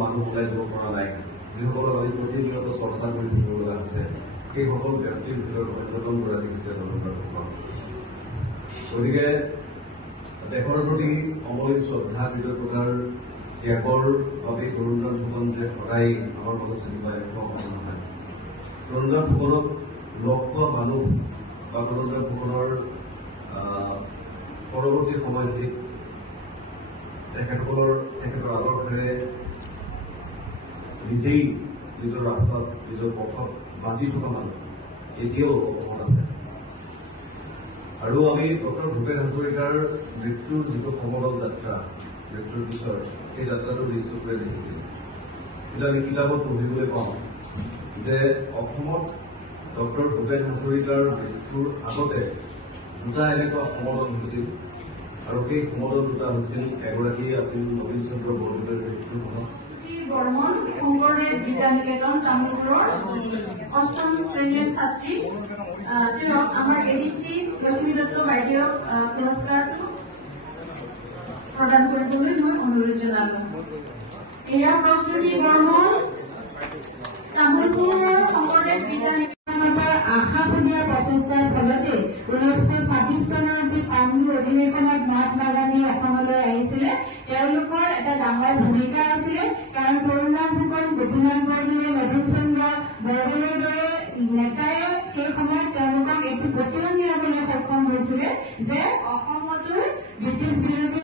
মানুহ ওলাই যাব পৰা নাই, যিসকলক আমি প্ৰতিনিয়ত চৰ্চা কৰি থাকিব লগা হৈছে, সেই সকলো ব্যক্তিৰ ভিতৰত অন্যতম গৰাকী হৈছে তৰুণৰাম ফুকন। গতিকে দেশৰ প্ৰতি অমলিন শ্ৰদ্ধা কৃতজ্ঞতাৰ ত্যাগৰ বাবে তৰুণৰাম ফুকন যে সদায় আমাৰ মাজত যেনিবা এনেকুৱা কথা নহয়। তৰুণৰাম ফুকনক লগ পোৱা মানুহ বা তৰুণৰাম ফুকনৰ পৰৱৰ্তী সময়খিনিত তেখেতৰ আদৰ্শেৰে নিজেই নিজৰ ৰাস্তাত নিজৰ পথত বাজি থকা মানুহ এতিয়াও অসমত আছে। আৰু আমি ডক্টৰ ভূপেন হাজৰিকাৰ মৃত্যুৰ যিটো সমদল যাত্ৰা, মৃত্যুৰ পিছৰ এই যাত্ৰাটো নিজ চকুৰে দেখিছিল। কিন্তু আমি কিতাপত পঢ়িবলৈ পাওঁ যে অসমত ডক্টৰ ভূপেন হাজৰিকাৰ মৃত্যুৰ আগতে দুটা এনেকুৱা সমদল হৈছিল, আৰু সেই সমদল দুটা হৈছিল, এগৰাকী আছিল নবীন চন্দ্ৰ বৰদলৈৰ মৃত্যুৰ সময়ত বৰ্মন শংকৰদেৱ বিদ্যানিকেতন তামোলপুৰৰ 8ম শ্ৰেণীৰ ছাত্ৰী। তেওঁক আমাৰ এডিচি লক্ষ্মী দত্ত বাইদেউক পুৰস্কাৰটো প্ৰদান কৰিবলৈ মই অনুৰোধ জনালো। এয়া প্ৰস্তুতি বৰ্মন তামোলপুৰৰ শংকৰদেৱ বিদ্যানিকেতনৰ পৰা আশাসুলীয়া প্ৰচেষ্টাৰ ফলতে 1926 চনৰ যি পানী অধিৱেশনত মহাত্মা গান্ধী অসমলৈ আহিছিলে, তেওঁলোকৰ এটা ডাঙৰ ভূমিকা আছিলে। কাৰণ তৰুণৰাম ফুকন, গোপীনাথ বৰদলৈ, নবীন চন্দ্ৰ বৰদলৈৰ দৰে নেতাই সেই সময়ত তেওঁলোকক এইটো বৰ্তমান দিয়াবলৈ সক্ষম হৈছিলে যে